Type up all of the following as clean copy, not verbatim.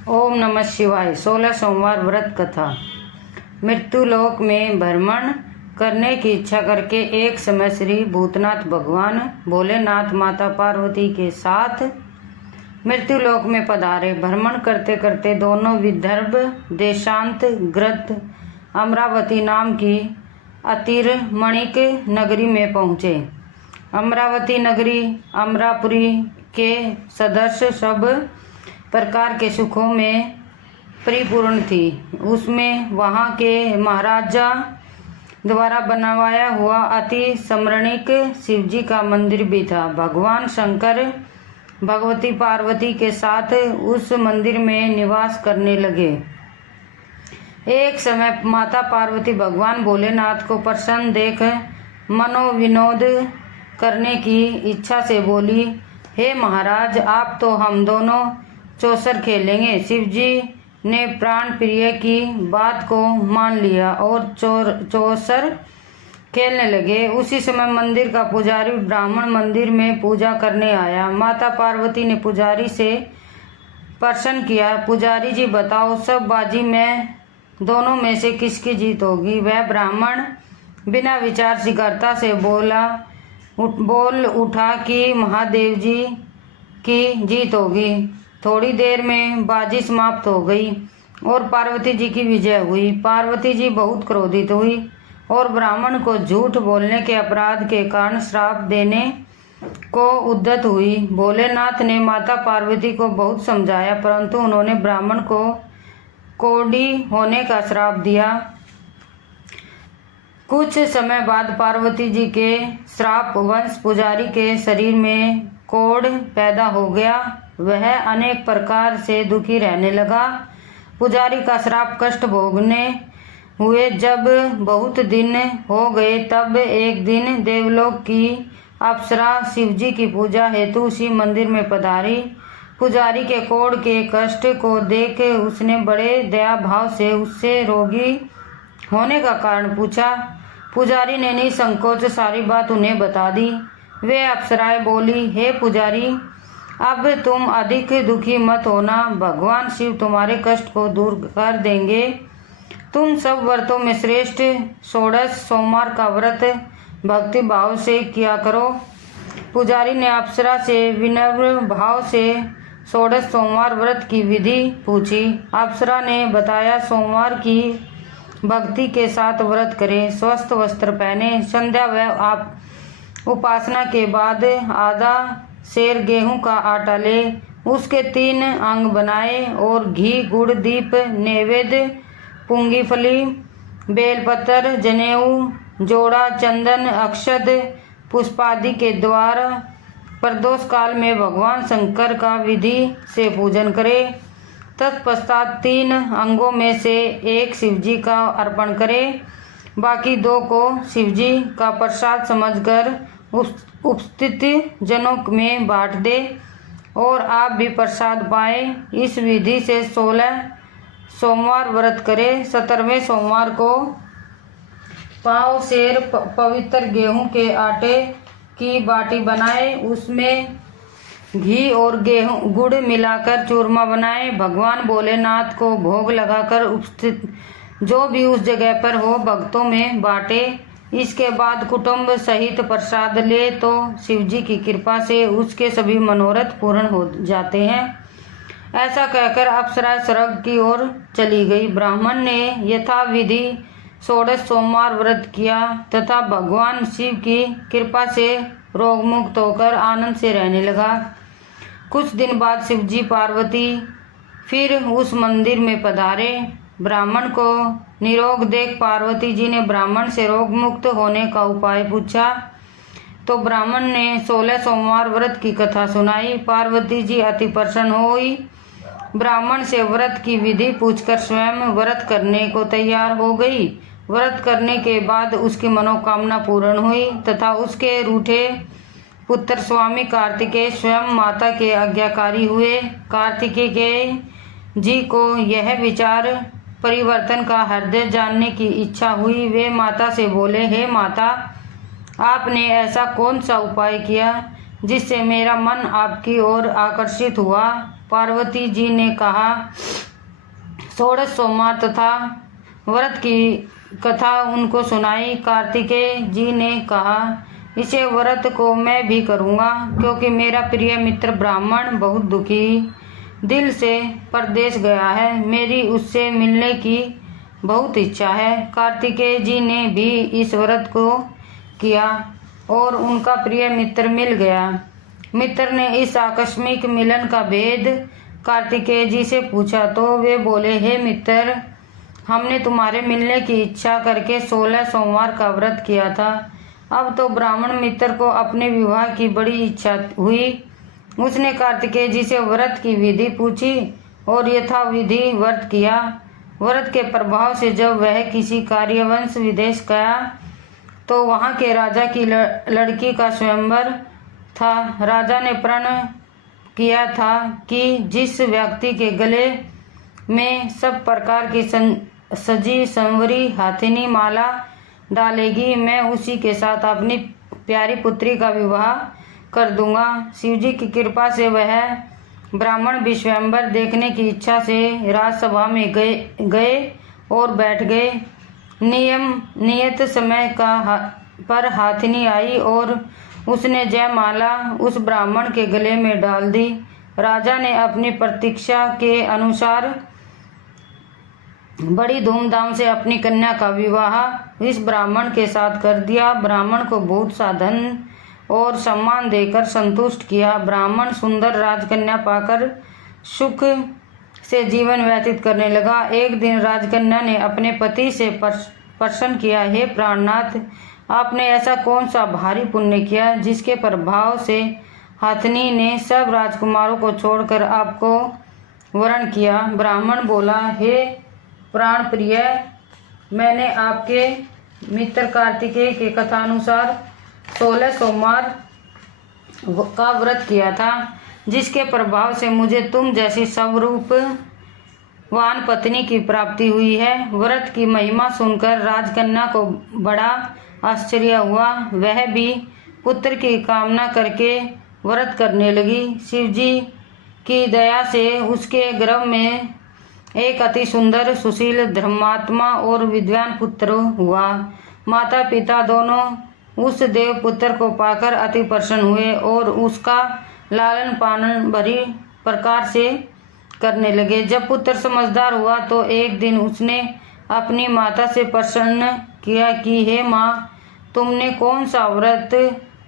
ओम नमः शिवाय। 16 सोमवार व्रत कथा। मृत्युलोक में भ्रमण करने की इच्छा करके एक समय श्री भूतनाथ भगवान भोलेनाथ माता पार्वती के साथ मृत्युलोक में पधारे। भ्रमण करते करते दोनों विदर्भ देशांत ग्रत अमरावती नाम की अतिरमणिक नगरी में पहुँचे। अमरावती नगरी अमरापुरी के सदस्य सब प्रकार के सुखों में परिपूर्ण थी। उसमें वहाँ के महाराजा द्वारा बनवाया हुआ अति स्मरणिक शिवजी का मंदिर भी था। भगवान शंकर भगवती पार्वती के साथ उस मंदिर में निवास करने लगे। एक समय माता पार्वती भगवान भोलेनाथ को प्रसन्न देख मनोविनोद करने की इच्छा से बोली, हे महाराज, आप तो हम दोनों चौसर खेलेंगे। शिवजी ने प्राण प्रिय की बात को मान लिया और चौसर खेलने लगे। उसी समय मंदिर का पुजारी ब्राह्मण मंदिर में पूजा करने आया। माता पार्वती ने पुजारी से प्रश्न किया, पुजारी जी बताओ, सब बाजी में दोनों में से किसकी जीत होगी? वह ब्राह्मण बिना विचार स्वीकारता से बोल उठा कि महादेव जी की जीत होगी। थोड़ी देर में बाजी समाप्त हो गई और पार्वती जी की विजय हुई। पार्वती जी बहुत क्रोधित हुई और ब्राह्मण को झूठ बोलने के अपराध के कारण श्राप देने को उद्यत हुई। भोलेनाथ ने माता पार्वती को बहुत समझाया, परंतु उन्होंने ब्राह्मण को कोढ़ी होने का श्राप दिया। कुछ समय बाद पार्वती जी के श्राप वंश पुजारी के शरीर में कोढ़ पैदा हो गया। वह अनेक प्रकार से दुखी रहने लगा। पुजारी का श्राप कष्ट भोगने हुए जब बहुत दिन हो गए, तब एक दिन देवलोक की अप्सरा शिवजी की पूजा हेतु उसी मंदिर में पधारी। पुजारी के कोढ़ के कष्ट को देख उसने बड़े दया भाव से उससे रोगी होने का कारण पूछा। पुजारी ने निसंकोच सारी बात उन्हें बता दी। वे अप्सराएं बोली, हे पुजारी, अब तुम अधिक दुखी मत होना, भगवान शिव तुम्हारे कष्ट को दूर कर देंगे। तुम सब व्रतों में श्रेष्ठ 16 सोमवार का व्रत भक्ति भाव से किया करो। पुजारी ने अप्सरा से विनम्र भाव से 16 सोमवार व्रत की विधि पूछी। अप्सरा ने बताया, सोमवार की भक्ति के साथ व्रत करें, स्वस्थ वस्त्र पहने, संध्या व आप उपासना के बाद आधा सेर गेहूं का आटा ले, उसके 3 अंग बनाए और घी गुड़ दीप नैवेद्य पुंगीफली बेलपत्र जनेऊ जोड़ा चंदन अक्षत पुष्पादि के द्वारा प्रदोष काल में भगवान शंकर का विधि से पूजन करे। तत्पश्चात 3 अंगों में से एक शिवजी का अर्पण करे, बाकी 2 को शिवजी का प्रसाद समझकर उपस्थित जनों में बांट दे और आप भी प्रसाद पाए। इस विधि से 16 सोमवार व्रत करें। 17वें सोमवार को पाव सेर पवित्र गेहूं के आटे की बाटी बनाए, उसमें घी और गेहूं गुड़ मिलाकर चूरमा बनाए। भगवान भोलेनाथ को भोग लगाकर उपस्थित जो भी उस जगह पर हो भक्तों में बांटे। इसके बाद कुटुंब सहित प्रसाद ले तो शिवजी की कृपा से उसके सभी मनोरथ पूर्ण हो जाते हैं। ऐसा कहकर अप्सरा स्वर्ग की ओर चली गई। ब्राह्मण ने यथाविधि 16 सोमवार व्रत किया तथा भगवान शिव की कृपा से रोग मुक्त होकर आनंद से रहने लगा। कुछ दिन बाद शिवजी पार्वती फिर उस मंदिर में पधारे। ब्राह्मण को निरोग देख पार्वती जी ने ब्राह्मण से रोग मुक्त होने का उपाय पूछा तो ब्राह्मण ने 16 सोमवार व्रत की कथा सुनाई। पार्वती जी अति प्रसन्न हुई। ब्राह्मण से व्रत की विधि पूछकर स्वयं व्रत करने को तैयार हो गई। व्रत करने के बाद उसकी मनोकामना पूर्ण हुई तथा उसके रूठे पुत्र स्वामी कार्तिकेय स्वयं माता के आज्ञाकारी हुए। कार्तिकेय जी को यह विचार परिवर्तन का हृदय जानने की इच्छा हुई। वे माता से बोले, हे माता, आपने ऐसा कौन सा उपाय किया जिससे मेरा मन आपकी ओर आकर्षित हुआ? पार्वती जी ने कहा, 16 सोमवार तथा व्रत की कथा उनको सुनाई। कार्तिकेय जी ने कहा, इसे व्रत को मैं भी करूँगा, क्योंकि मेरा प्रिय मित्र ब्राह्मण बहुत दुखी दिल से परदेश गया है। मेरी उससे मिलने की बहुत इच्छा है। कार्तिकेय जी ने भी इस व्रत को किया और उनका प्रिय मित्र मिल गया। मित्र ने इस आकस्मिक मिलन का भेद कार्तिकेय जी से पूछा तो वे बोले, हे मित्र, हमने तुम्हारे मिलने की इच्छा करके 16 सोमवार का व्रत किया था। अब तो ब्राह्मण मित्र को अपने विवाह की बड़ी इच्छा हुई। उसने कार्तिकेय जी से व्रत की विधि पूछी और यथाविधि व्रत किया। व्रत के प्रभाव से जब वह किसी कार्यवश विदेश गया तो वहां के राजा की लड़की का स्वयंवर था। राजा ने प्रण किया था कि जिस व्यक्ति के गले में सब प्रकार की सजी संवरी हाथिनी माला डालेगी, मैं उसी के साथ अपनी प्यारी पुत्री का विवाह कर दूंगा। शिवजी की कृपा से वह ब्राह्मण भी स्वयंवर देखने की इच्छा से राजसभा में गए और बैठ गए। नियत समय पर हाथिनी आई और उसने जयमाला उस ब्राह्मण के गले में डाल दी। राजा ने अपनी प्रतीक्षा के अनुसार बड़ी धूमधाम से अपनी कन्या का विवाह इस ब्राह्मण के साथ कर दिया। ब्राह्मण को बहुत सा धन और सम्मान देकर संतुष्ट किया। ब्राह्मण सुंदर राजकन्या पाकर सुख से जीवन व्यतीत करने लगा। एक दिन राजकन्या ने अपने पति से प्रश्न किया, हे प्राणनाथ, आपने ऐसा कौन सा भारी पुण्य किया जिसके प्रभाव से हाथिनी ने सब राजकुमारों को छोड़कर आपको वरण किया? ब्राह्मण बोला, हे प्राण प्रिय, मैंने आपके मित्र कार्तिकेय के कथानुसार 16 सोमवार का व्रत किया था, जिसके प्रभाव से मुझे तुम जैसी स्वरूपवान पत्नी की प्राप्ति हुई है। व्रत की महिमा सुनकर राजकन्या को बड़ा आश्चर्य हुआ। वह भी पुत्र की कामना करके व्रत करने लगी। शिवजी की दया से उसके गर्भ में एक अति सुंदर, सुशील, धर्मात्मा और विद्वान पुत्र हुआ। माता पिता दोनों उस देव पुत्र को पाकर अति प्रसन्न हुए और उसका लालन पालन बड़ी प्रकार से करने लगे। जब पुत्र समझदार हुआ तो एक दिन उसने अपनी माता से प्रश्न किया कि हे माँ, तुमने कौन सा व्रत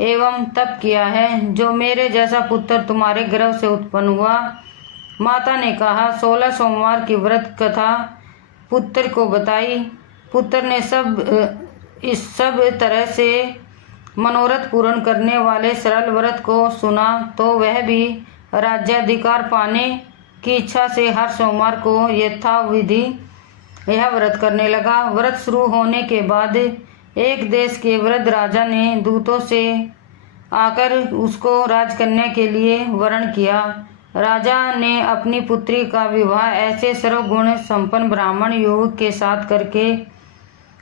एवं तप किया है जो मेरे जैसा पुत्र तुम्हारे गर्भ से उत्पन्न हुआ? माता ने कहा, 16 सोमवार की व्रत कथा पुत्र को बताई। पुत्र ने इस सब तरह से मनोरथ पूर्ण करने वाले सरल व्रत को सुना तो वह भी राज्याधिकार पाने की इच्छा से हर सोमवार को यथाविधि यह व्रत करने लगा। व्रत शुरू होने के बाद एक देश के वृद्ध राजा ने दूतों से आकर उसको राजकन्या के लिए वरण किया। राजा ने अपनी पुत्री का विवाह ऐसे सर्वगुण संपन्न ब्राह्मण युवक के साथ करके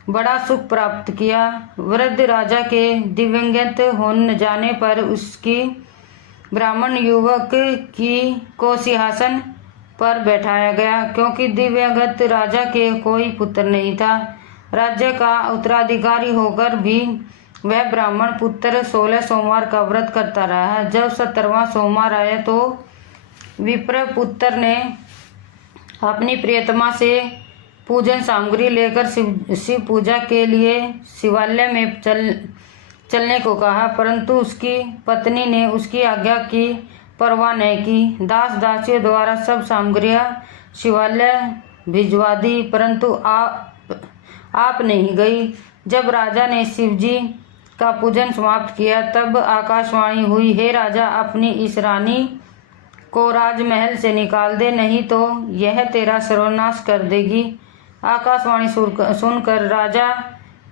बड़ा सुख प्राप्त किया। वृद्ध राजा के दिव्यंगत हो न जाने पर उसकी ब्राह्मण युवक को सिंहासन पर बैठाया गया, क्योंकि दिव्यंगत राजा के कोई पुत्र नहीं था। राज्य का उत्तराधिकारी होकर भी वह ब्राह्मण पुत्र 16 सोमवार का व्रत करता रहा। जब 17वां सोमवार आया तो विप्र पुत्र ने अपनी प्रियतमा से पूजन सामग्री लेकर शिव पूजा के लिए शिवालय में चलने को कहा, परंतु उसकी पत्नी ने उसकी आज्ञा की परवाह नहीं की। दास दासियों द्वारा सब सामग्रियां शिवालय भिजवा दी, परंतु आप नहीं गई। जब राजा ने शिवजी का पूजन समाप्त किया तब आकाशवाणी हुई, हे राजा, अपनी इस रानी को राजमहल से निकाल दे, नहीं तो यह तेरा सर्वनाश कर देगी। आकाशवाणी सुनकर राजा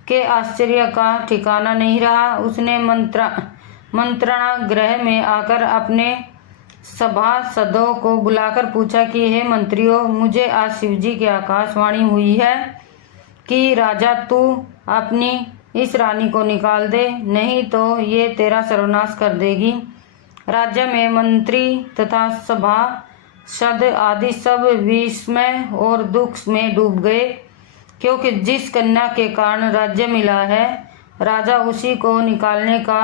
के आश्चर्य का ठिकाना नहीं रहा। उसने मंत्रणा गृह में आकर अपने सभासदों को बुलाकर पूछा कि हे मंत्रियों, मुझे आज शिवजी की आकाशवाणी हुई है कि राजा तू अपनी इस रानी को निकाल दे, नहीं तो ये तेरा सर्वनाश कर देगी। राज्य में मंत्री तथा शब्द आदि सब विस्मय और दुख में डूब गए, क्योंकि जिस कन्या के कारण राज्य मिला है, राजा उसी को निकालने का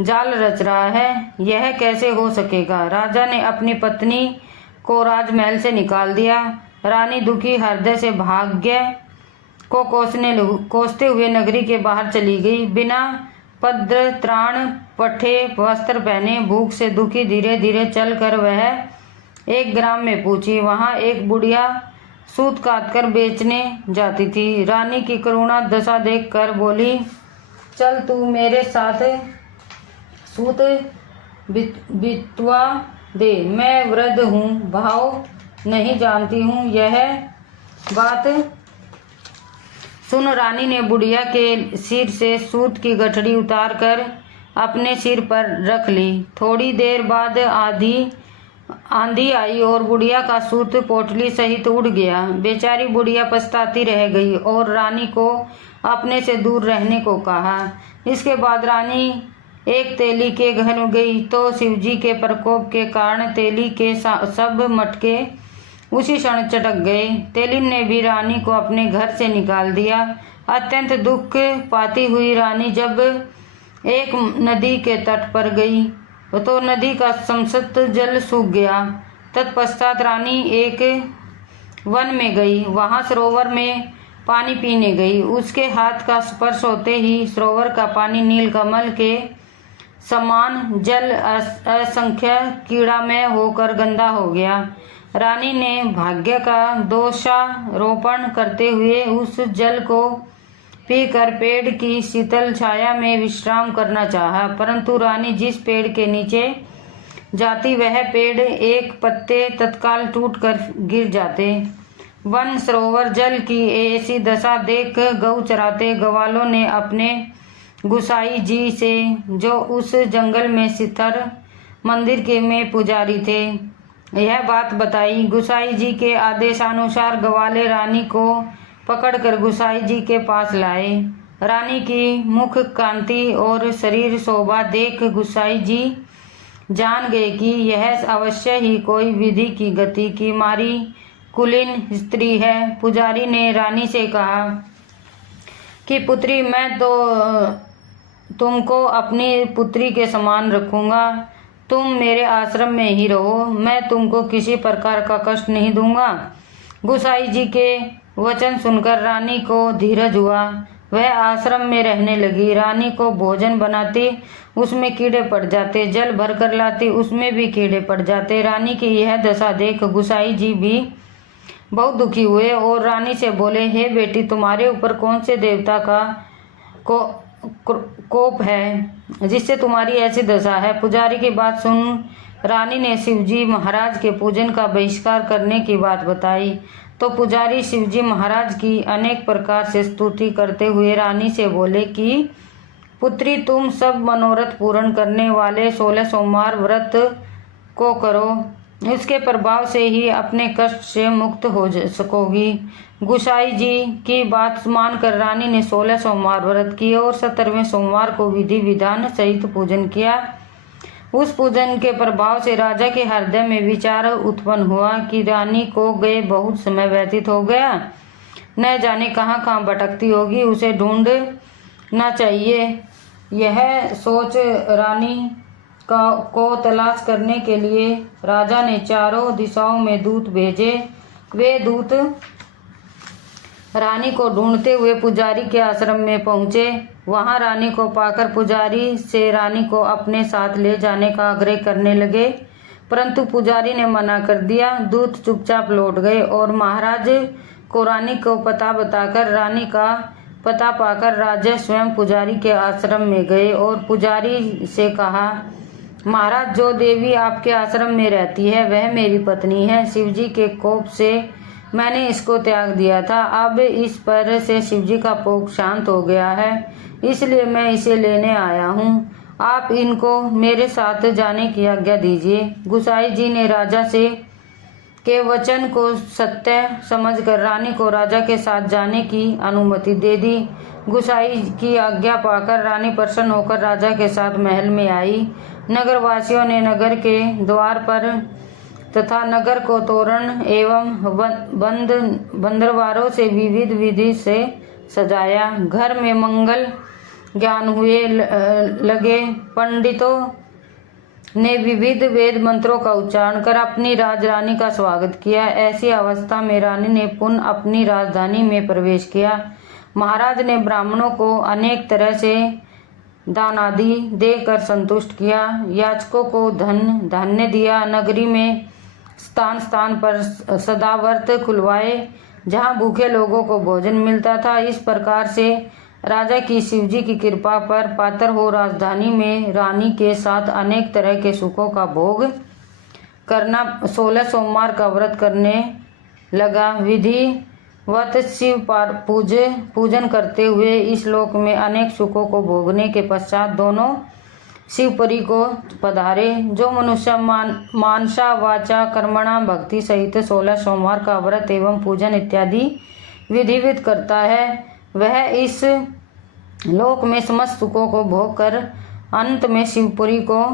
जाल रच रहा है। यह कैसे हो सकेगा? राजा ने अपनी पत्नी को राजमहल से निकाल दिया। रानी दुखी हृदय से भाग्य को कोसते हुए नगरी के बाहर चली गई। बिना पद्र त्राण पठे वस्त्र पहने भूख से दुखी धीरे धीरे चलकर वह एक ग्राम में पहुंची। वहां एक बुढ़िया सूत काटकर बेचने जाती थी। रानी की करुणा दशा देखकर बोली, चल तू मेरे साथ सूत बितवा दे। मैं वृद्ध हूँ, भाव नहीं जानती हूँ। यह बात सुन रानी ने बुढ़िया के सिर से सूत की गठरी उतारकर अपने सिर पर रख ली। थोड़ी देर बाद आंधी आई और बुढ़िया का सूत पोटली सहित उड़ गया। बेचारी बुढ़िया पछताती रह गई और रानी को अपने से दूर रहने को कहा। इसके बाद रानी एक तेली के घर गई तो शिवजी के प्रकोप के कारण तेली के सब मटके उसी क्षण चटक गए। तेलिन ने भी रानी को अपने घर से निकाल दिया। अत्यंत दुख पाती हुई रानी जब एक नदी के तट पर गई तो नदी का समस्त जल सूख गया। तत्पश्चात रानी एक वन में गई। वहां सरोवर में पानी पीने गई। उसके हाथ का स्पर्श होते ही सरोवर का पानी नीलकमल के समान जल असंख्य कीड़ामय होकर गंदा हो गया। रानी ने भाग्य का दोषारोपण करते हुए उस जल को पीकर पेड़ की शीतल छाया में विश्राम करना चाहा, परंतु रानी जिस पेड़ के नीचे जाती वह पेड़ एक पत्ते तत्काल टूटकर गिर जाते। वन सरोवर जल की ऐसी दशा देख गौ चराते ग्वालों ने अपने गुसाई जी से, जो उस जंगल में स्थिर मंदिर के में पुजारी थे, यह बात बताई। गुसाई जी के आदेशानुसार ग्वाले रानी को पकड़कर गुसाई जी के पास लाए। रानी की मुख कांति और शरीर शोभा देख गुसाई जी जान गए कि यह अवश्य ही कोई विधि की गति की मारी कुलीन स्त्री है। पुजारी ने रानी से कहा कि पुत्री, मैं तो तुमको अपनी पुत्री के समान रखूंगा। तुम मेरे आश्रम में ही रहो, मैं तुमको किसी प्रकार का कष्ट नहीं दूंगा। गुसाई जी के वचन सुनकर रानी को धीरज हुआ। वह आश्रम में रहने लगी। रानी को भोजन बनाती, उसमें कीड़े पड़ जाते, जल भर कर लाती, उसमें भी कीड़े पड़ जाते। रानी की यह दशा देख गुसाई जी भी बहुत दुखी हुए और रानी से बोले, हे बेटी, तुम्हारे ऊपर कौन से देवता का कोप है जिससे तुम्हारी ऐसी दशा है? पुजारी की बात सुन रानी ने शिवजी महाराज के पूजन का बहिष्कार करने की बात बताई। तो पुजारी शिवजी महाराज की अनेक प्रकार से स्तुति करते हुए रानी से बोले कि पुत्री, तुम सब मनोरथ पूर्ण करने वाले 16 सोमवार व्रत को करो, इसके प्रभाव से ही अपने कष्ट से मुक्त हो सकोगी। गुसाई जी की बात मानकर रानी ने 16 सोमवार व्रत किए और 17वें सोमवार को विधि विधान सहित पूजन किया। उस पूजन के प्रभाव से राजा के हृदय में विचार उत्पन्न हुआ कि रानी को गए बहुत समय व्यतीत हो गया, न जाने कहाँ कहाँ भटकती होगी, उसे ढूंढना चाहिए। यह सोच रानी को तलाश करने के लिए राजा ने चारों दिशाओं में दूत भेजे। वे दूत रानी को ढूंढते हुए पुजारी के आश्रम में पहुंचे। वहां रानी को पाकर पुजारी से रानी को अपने साथ ले जाने का आग्रह करने लगे, परंतु पुजारी ने मना कर दिया। दूत चुपचाप लौट गए और महाराज को रानी को पता बताकर रानी का पता पाकर राजा स्वयं पुजारी के आश्रम में गए और पुजारी से कहा, महाराज, जो देवी आपके आश्रम में रहती है वह मेरी पत्नी है। शिवजी के कोप से मैंने इसको त्याग दिया था। अब इस पर से शिवजी का कोप शांत हो गया है, इसलिए मैं इसे लेने आया हूँ। आप इनको मेरे साथ जाने की आज्ञा दीजिए। गुसाई जी ने राजा से के वचन को सत्य समझकर रानी को राजा के साथ जाने की अनुमति दे दी। गुसाई की आज्ञा पाकर रानी प्रसन्न होकर राजा के साथ महल में आई। नगर वासियों ने नगर के द्वार पर तथा नगर को तोरण एवं बंदरवारों से विविध विधि से सजाया। घर में मंगल ज्ञान हुए लगे। पंडितों ने विविध वेद मंत्रों का उच्चारण कर अपनी राजरानी का स्वागत किया। ऐसी अवस्था में रानी ने पुनः अपनी राजधानी में प्रवेश किया। महाराज ने ब्राह्मणों को अनेक तरह से दान आदि देकर संतुष्ट किया। याचकों को धन धान्य दिया। नगरी में स्थान स्थान पर सदाव्रत खुलवाए जहाँ भूखे लोगों को भोजन मिलता था। इस प्रकार से राजा की शिवजी की कृपा पर पात्र हो राजधानी में रानी के साथ अनेक तरह के सुखों का भोग करना 16 सोमवार का व्रत करने लगा। विधिवत शिव पूजन करते हुए इस लोक में अनेक सुखों को भोगने के पश्चात दोनों शिवपुरी को पधारे। जो मनुष्य मानसा वाचा कर्मणा भक्ति सहित 16 सोमवार का व्रत एवं पूजन इत्यादि विधिवत करता है वह इस लोक में समस्त सुखों को भोग कर अंत में शिवपुरी को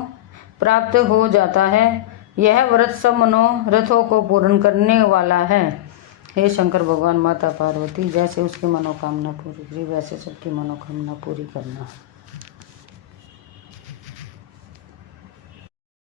प्राप्त हो जाता है। यह व्रत सब मनोरथों को पूर्ण करने वाला है। हे शंकर भगवान, माता पार्वती जैसे उसकी मनोकामना पूरी करी वैसे सबकी मनोकामना पूरी करना।